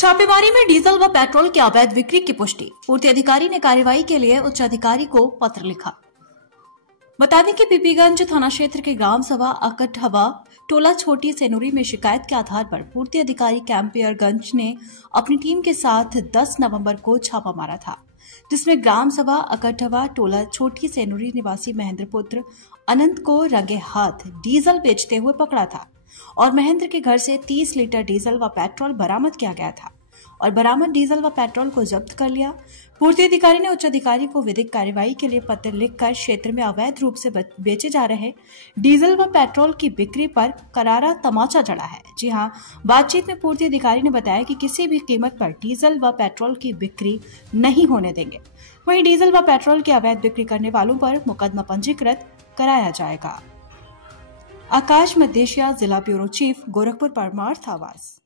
छापेमारी में डीजल व पेट्रोल की अवैध बिक्री की पुष्टि। पूर्ति अधिकारी ने कार्रवाई के लिए उच्च अधिकारी को पत्र लिखा। बता दें कि पीपीगंज थाना क्षेत्र के ग्राम सभा अकटहवा टोला छोटी सेनुरी में शिकायत के आधार पर पूर्ति अधिकारी कैंपियरगंज ने अपनी टीम के साथ 10 नवंबर को छापा मारा था, जिसमें ग्राम सभा अकटहवा टोला छोटी सेनुरी निवासी महेंद्र पुत्र अनंत को रंगे हाथ डीजल बेचते हुए पकड़ा था और महेंद्र के घर से 30 लीटर डीजल व पेट्रोल बरामद किया गया था और बरामद डीजल व पेट्रोल को जब्त कर लिया। पूर्ति अधिकारी ने उच्च अधिकारी को विधिक कार्यवाही के लिए पत्र लिखकर क्षेत्र में अवैध रूप से बेचे जा रहे डीजल व पेट्रोल की बिक्री पर करारा तमाचा जड़ा है। जी हां, बातचीत में पूर्ति अधिकारी ने बताया कि किसी भी कीमत पर डीजल व पेट्रोल की बिक्री नहीं होने देंगे। वहीं डीजल व पेट्रोल की अवैध बिक्री करने वालों पर मुकदमा पंजीकृत कराया जाएगा। आकाश मदेशिया, जिला ब्यूरो चीफ, गोरखपुर, परमार्थ आवास।